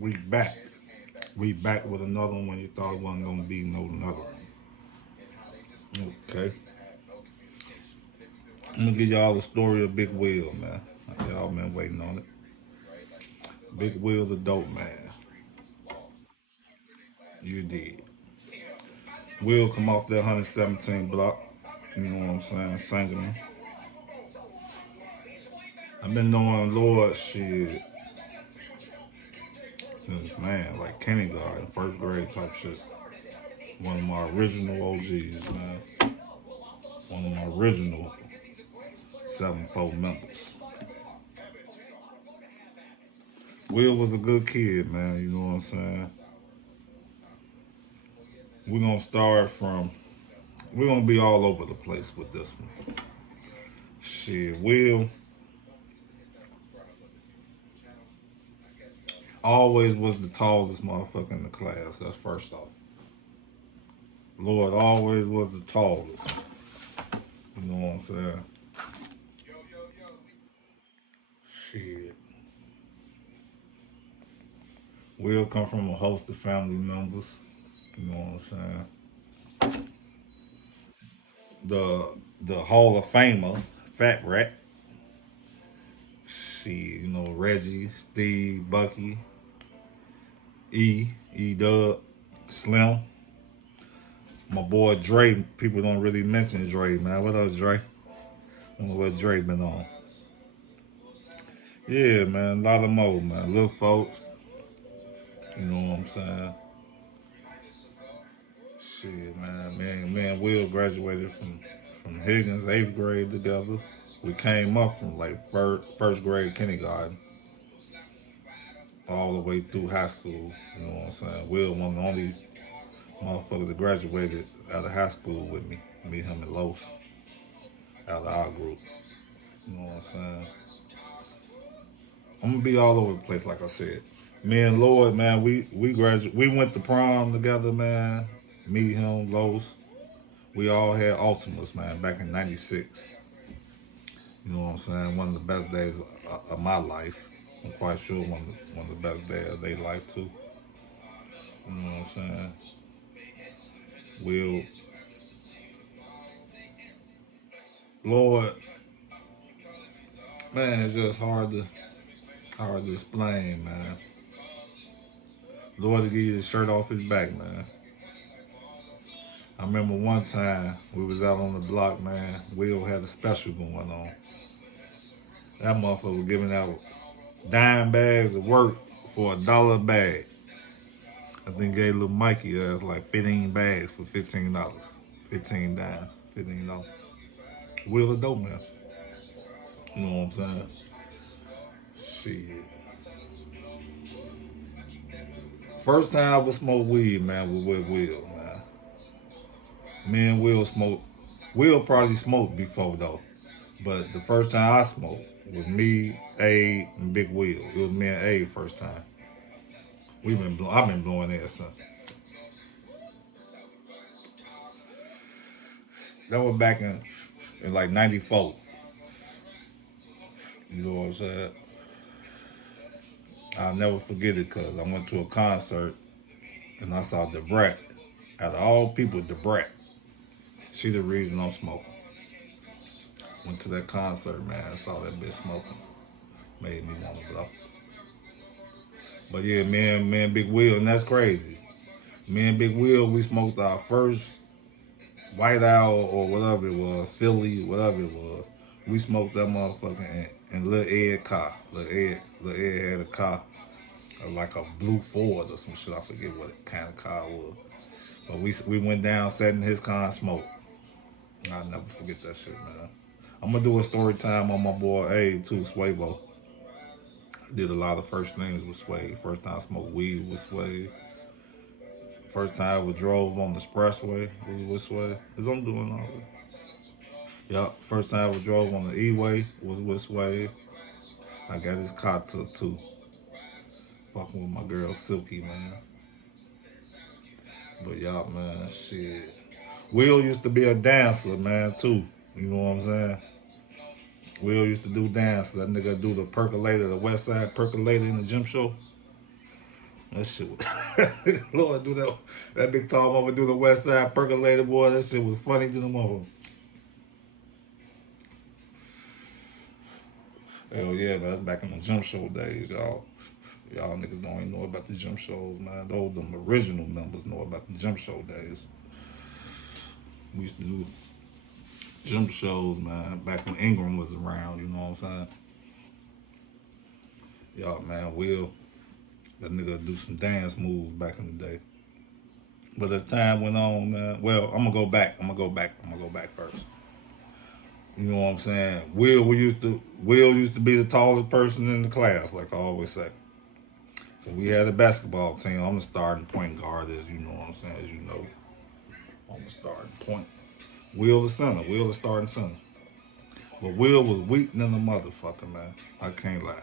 We back. We back with another one when you thought it wasn't gonna be no another one. Okay. I'm gonna give y'all the story of Big Will, man. Y'all been waiting on it. Big Will the dope man. You did. Will come off that 117 block. You know what I'm saying? Singing. I've been knowing Lord shit since man, like kindergarten, first grade type shit. One of my original OGs, man. One of my original 7-4 members. Will was a good kid, man. You know what I'm saying? We're gonna start from. We're gonna be all over the place with this one. Shit, Will always was the tallest motherfucker in the class. That's first off. Lord always was the tallest. You know what I'm saying? Shit. Will come from a host of family members. You know what I'm saying? The Hall of Famer, Fat Rat. Shit, you know, Reggie, Steve, Bucky, E Dub, Slim. My boy Dre, people don't really mention Dre, man. What up, Dre? I don't know what Dre been on. Yeah, man, a lot of more, man. Little folks, you know what I'm saying? Shit, man, Will graduated from Higgins, 8th grade together. We came up from like first grade kindergarten all the way through high school. You know what I'm saying? Will one of the only motherfuckers that graduated out of high school with me. Me, him, and Los out of our group. You know what I'm saying? I'm gonna be all over the place, like I said. Me and Lloyd, man, we went to prom together, man. Me, him, Los. We all had Ultimas, man, back in '96. You know what I'm saying? One of the best days of my life. I'm quite sure one of the best days of their life too. You know what I'm saying? Will Lord, man, it's just hard to explain, man. Lord to give you the shirt off his back, man. I remember one time we was out on the block, man. Will had a special going on. That motherfucker was giving out dime bags of work for $1 a bag. I think gave little Mikey like 15 bags for $15. 15 dimes, $15. Will a dope man. You know what I'm saying? Shit. First time I ever smoked weed, man, was with Will, man. Me and Will smoked. Will probably smoked before though, but the first time I smoked was me, A, and Big Will. It was me and A first time. I've been blowing air since. That was back in like '94. You know what I'm saying? I'll never forget it because I went to a concert and I saw the Brat. Out of all people, the Brat. She the reason I'm smoking. Went to that concert, man. I saw that bitch smoking. Made me want to blow. But yeah, man, Big Will, and that's crazy. Me and Big Will, we smoked our first White Owl or whatever it was, Philly, whatever it was. We smoked that motherfucker in Lil Ed car. Lil Ed had a car, like a blue Ford or some shit. I forget what kind of car it was. But we went down, sat in his car and smoked. I'll never forget that shit, man. I'm gonna do a story time on my boy Abe too, Swavo. I did a lot of first things with Sway. First time I smoked weed with Sway. First time I ever drove on the expressway was with Sway. Cause I'm doing all this. Yup. First time I ever drove on the E-way was with Sway. I got his car took too. Fucking with my girl Silky, man. But y'all, man, shit. Will used to be a dancer, man, too. You know what I'm saying? Will used to do dance. That nigga do the percolator, the West Side percolator in the gym show. That shit was Lord do that big tall mother do the West Side percolator, boy. That shit was funny to the mother. Hell yeah, man. That's back in the gym show days, y'all. Y'all niggas don't even know about the gym shows, man. Those them original members know about the gym show days. We used to do gym shows, man, back when Ingram was around, you know what I'm saying? Y'all, man, Will, that nigga do some dance moves back in the day. But as time went on, man, well, I'm gonna go back first. You know what I'm saying? Will used to be the tallest person in the class, like I always say. So we had a basketball team. I'm the starting point guard, as you know what I'm saying, as you know. I'm the starting point. Will the center. Will the starting center. But Will was weak than a motherfucker, man. I can't lie.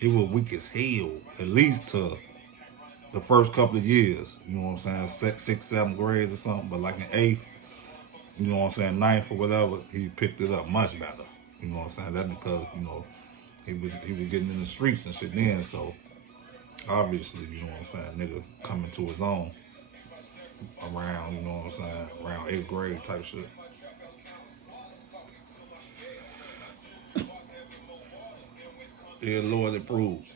He was weak as hell, at least to the first couple of years. You know what I'm saying? Sixth, seventh grade or something. But like in eighth, you know what I'm saying, ninth or whatever, he picked it up much better. You know what I'm saying? That's because, you know, he was getting in the streets and shit then, so obviously, you know what I'm saying, nigga coming to his own around, you know what I'm saying, around 8th grade type shit. Yeah, Lord improved.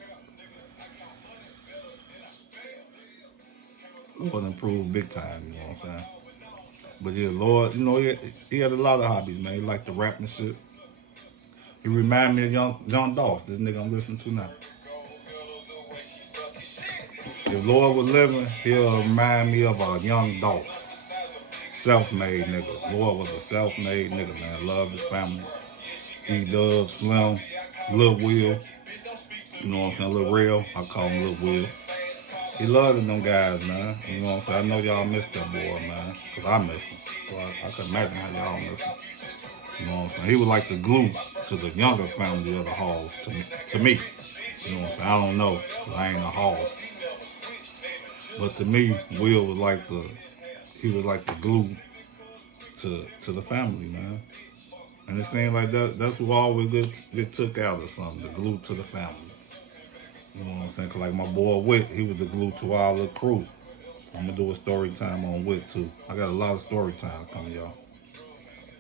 Lord improved big time, you know what I'm saying? But yeah, Lord, you know, he had a lot of hobbies, man. He liked to rap and shit. He reminded me of young Dolph, this nigga I'm listening to now. If Lord was living, he'll remind me of a young Dolph. Self-made nigga. Lord was a self-made nigga, man. Loved his family. He loved Slim, Lil Will. You know what I'm saying? Lil Real. I call him Lil Will. He loved them guys, man. You know what I'm saying? I know y'all miss that boy, man. Because I miss him. So I can imagine how y'all miss him. You know what I'm saying? He was like the glue to the younger family of the Halls to me. You know what I'm saying? I don't know, because I ain't a Hall. But to me, Will was like the glue to the family, man. And it seemed like that's what always get took out of something, the glue to the family. You know what I'm saying? Cause like my boy Wit, he was the glue to our little crew. I'm gonna do a story time on Wit too. I got a lot of story times coming, y'all.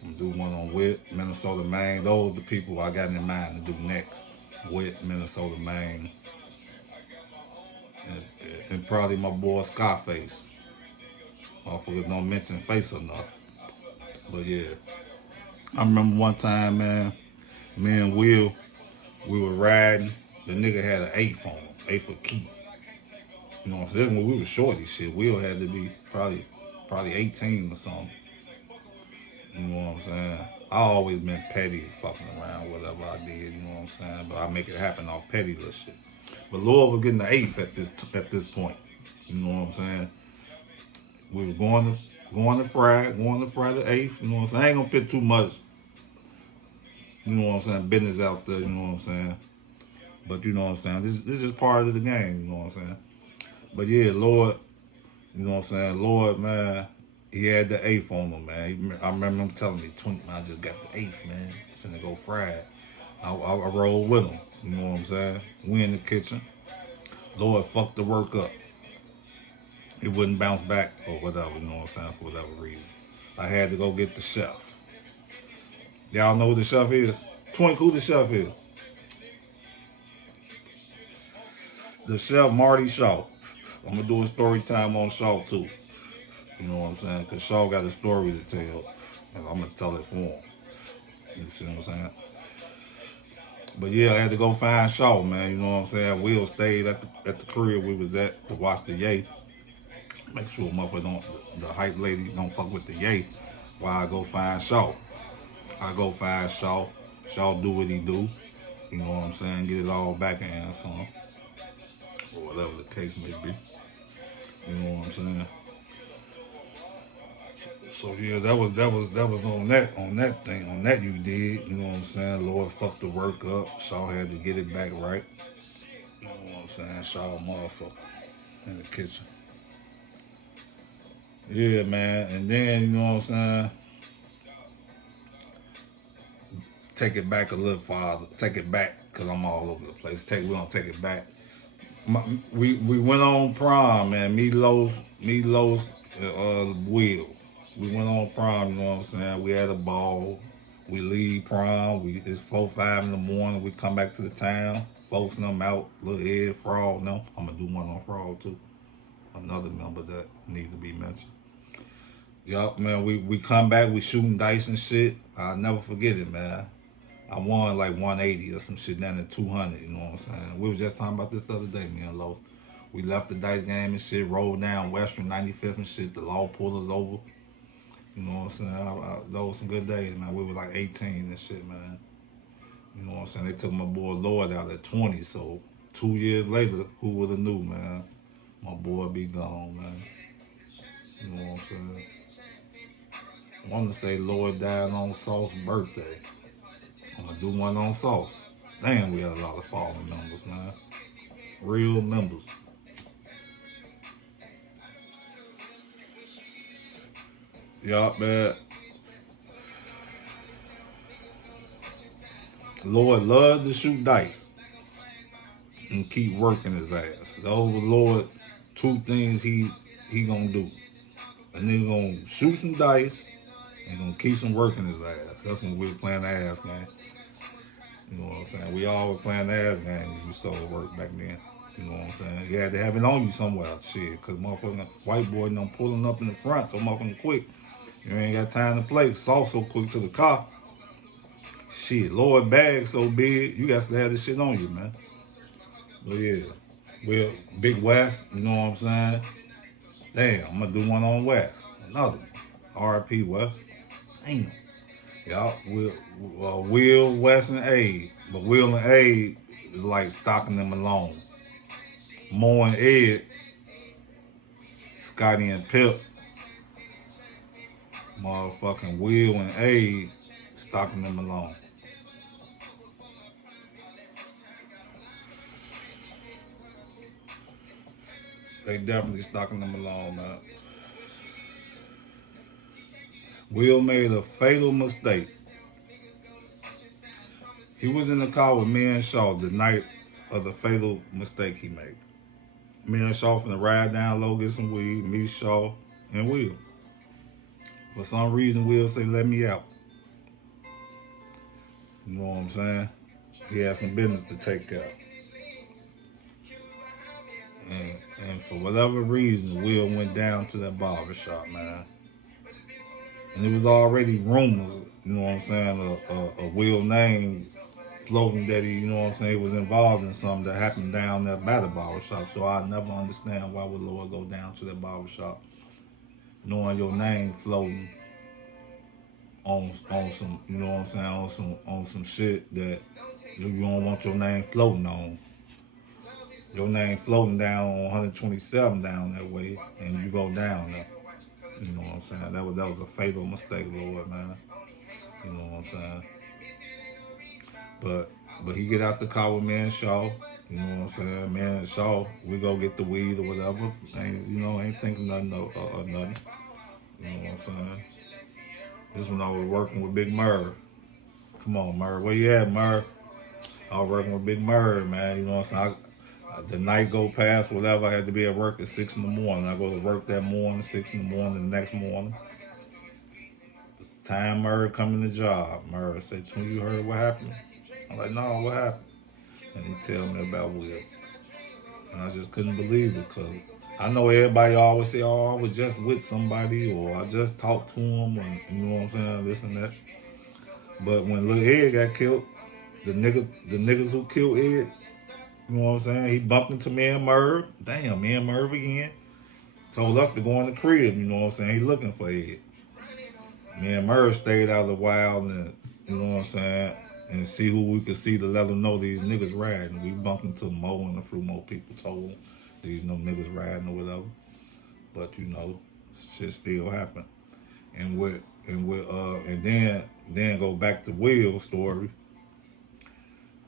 I'm gonna do one on Wit, Minnesota, Maine. Those are the people I got in mind to do next. Wit, Minnesota, Maine. And probably my boy Scarface. Motherfuckers don't mention face enough. But yeah. I remember one time, man, me and Will, we were riding. The nigga had an 8 on him, 8 for Keith. You know what I'm saying? When we were shorty shit, Will had to be probably 18 or something. You know what I'm saying? I always been petty, fucking around, whatever I did, you know what I'm saying? But I make it happen off petty little shit. But Lord was getting the 8th at this point. You know what I'm saying? We were going to Friday the 8th, you know what I'm saying? I ain't gonna put too much, you know what I'm saying, business out there, you know what I'm saying? But you know what I'm saying? This is part of the game, you know what I'm saying? But yeah, Lord, you know what I'm saying? Lord, man, he had the 8th on him, man. I remember him telling me, Twink, man, I just got the 8th, man. Finna go Friday. I rolled with him, you know what I'm saying? We in the kitchen. Lord fucked the work up. He wouldn't bounce back or whatever, you know what I'm saying, for whatever reason. I had to go get the chef. Y'all know who the chef is? Twink, who the chef is? The chef, Marty Shaw. I'm gonna do a story time on Shaw too. You know what I'm saying? Because Shaw got a story to tell, and I'm gonna tell it for him. You see what I'm saying? But yeah, I had to go find Shaw, man. You know what I'm saying? Will stayed at the crib we was at to watch the Yay. Make sure the hype lady don't fuck with the Yay while I go find Shaw. I go find Shaw. Shaw do what he do. You know what I'm saying? Get it all back in son. Or whatever the case may be. You know what I'm saying? So yeah, that was on that thing, on that you did, you know what I'm saying? Lord fucked the work up. Shaw had to get it back right. You know what I'm saying? Shaw motherfucker in the kitchen. Yeah, man. And then, you know what I'm saying? Take it back a little farther. Take it back, because I'm all over the place. We're gonna take it back We went on prom, man. Me, Los, Will. We went on prom. You know what I'm saying? We had a ball. We leave prom. It's 4, 5 in the morning. We come back to the town. Folks and them out. Little Ed, Frog. No, I'm gonna do one on Frog too. Another member that needs to be mentioned. Yup, man. We come back. We shooting dice and shit. I'll never forget it, man. I won like 180 or some shit down to 200. You know what I'm saying? We was just talking about this the other day, me and Los. We left the dice game and shit, rolled down Western 95th and shit. The law pulled us over. You know what I'm saying? Those some good days, man. We were like 18 and shit, man. You know what I'm saying? They took my boy Lord out at 20. So 2 years later, who would have knew, man? My boy be gone, man. You know what I'm saying? I want to say Lord died on Sauce's birthday. I'm gonna do one on Sauce. Damn, we had a lot of fallen members, man. Real members. Yup, man. Lord loved to shoot dice and keep working his ass. Those were Lord two things he gonna do. And then gonna shoot some dice and gonna keep some working his ass. That's when we were playing the ass game. You know what I'm saying? We all were playing the ass game if you saw work back then. You know what I'm saying? You had to have it on you somewhere, shit. Cause motherfucking white boy done pulling up in the front so motherfucking quick. You ain't got time to play. Sauce so quick to the car. Shit, Lord bag so big, you got to have this shit on you, man. But yeah, well, Big West, you know what I'm saying? Damn, I'm gonna do one on West. Another one. RP West. Damn. Y'all, Will, West, and A. But Will and A is like stocking them alone. Mo and Ed, Scotty and Pip, motherfucking Will and A, stocking them alone. They definitely stocking them alone, man. Will made a fatal mistake. He was in the car with me and Shaw the night of the fatal mistake he made. Me and Shaw finna ride down low, get some weed, me, Shaw, and Will. For some reason, Will say, let me out. You know what I'm saying? He had some business to take care of. And for whatever reason, Will went down to that barber shop, man. And it was already rumors, you know what I'm saying, a Will name floating that he, you know what I'm saying, he was involved in something that happened down there by the barber shop. So I never understand why would Lord go down to that barber shop knowing your name floating on some, you know what I'm saying, on some shit that you don't want your name floating on. Your name floating down on 127 down that way, and you go down there. You know what I'm saying? That was a fatal mistake, Lord, man. You know what I'm saying? But he get out the car with me and Shaw. You know what I'm saying? Man and Shaw, we go get the weed or whatever. Ain't thinking nothing or nothing. You know what I'm saying? This when I was working with Big Murr. Come on, Murr. Where you at, Murr? I was working with Big Murr, man. You know what I'm saying? The night go past, whatever. I had to be at work at 6 in the morning. I go to work that morning, 6 in the morning, the next morning. Time Murr coming to the job. Murr said, "Twin, you heard what happened?" I'm like, "No, what happened?" And he tell me about Will. And I just couldn't believe it because I know everybody always say, "Oh, I was just with somebody," or "I just talked to him," and you know what I'm saying, this and that. But when Lil Ed got killed, the niggas who killed Ed, you know what I'm saying, he bumped into me and Merv. Damn, me and Merv again. Told us to go in the crib, you know what I'm saying. He looking for Ed. Me and Merv stayed out a while and, you know what I'm saying, and see who we could see to let them know these niggas riding. We bumped into Mo and a few more people told them these no niggas riding or whatever. But you know, shit still happen. And go back to Will's story.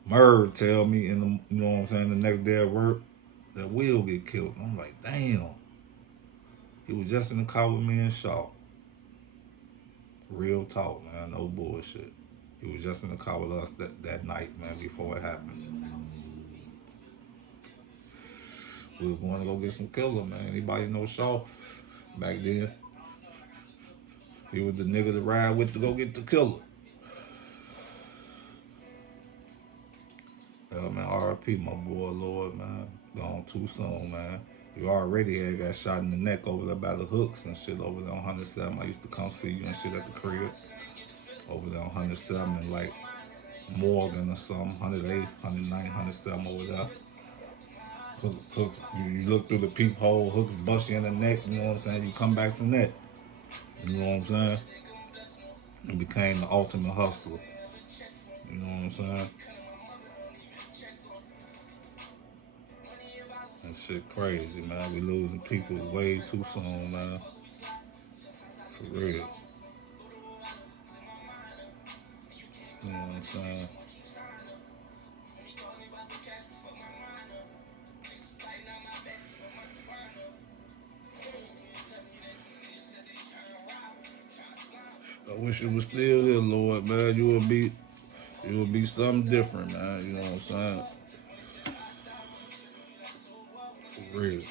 Merv tell me in the, you know what I'm saying, the next day at work that Will get killed. I'm like, damn. He was just in the car with me and Shaw. Real talk, man. No bullshit. He was just in the car with us that night, man, before it happened. We was going to go get some killer, man. Anybody know Shaw back then? He was the nigga to ride with to go get the killer. Yeah, man, R.I.P. my boy, Lord, man. Gone too soon, man. You already had got shot in the neck over there by the hooks and shit over there on 107. I used to come see you and shit at the crib. Over there on 107 and like Morgan or something, 108, 109, 107 over there. Hooks, you look through the peephole, hooks bust you in the neck, you know what I'm saying? You come back from that, you know what I'm saying? And became the ultimate hustler, you know what I'm saying? That shit crazy, man. We losing people way too soon, man. For real. You know what I'm saying? I wish you was still here, Lord, man. You would be something different, man. You know what I'm saying? For real.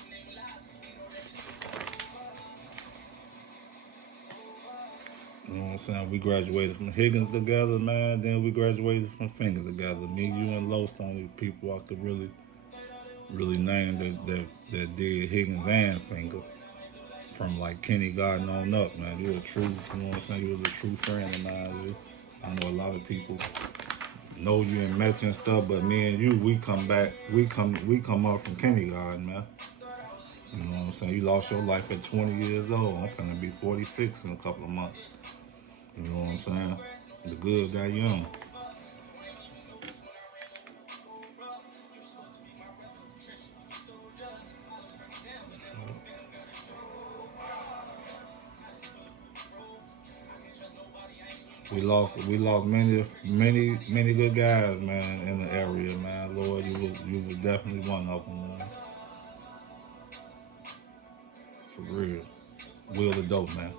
You know what I'm saying? We graduated from Higgins together, man. Then we graduated from Finger together. Me, you, and Los, the only people I could really name that did Higgins and Finger. From like kindergarten on up, man. You're a true, you know what I'm saying? You was a true friend of mine, dude. I know a lot of people know you and met you and stuff, but me and you, we come up from kindergarten, man. You know what I'm saying? You lost your life at 20 years old. I'm finna be 46 in a couple of months. You know what I'm saying? The good got young. We lost many good guys, man, in the area, man. Lord, you was definitely one of them, man. For real. Will the dope, man.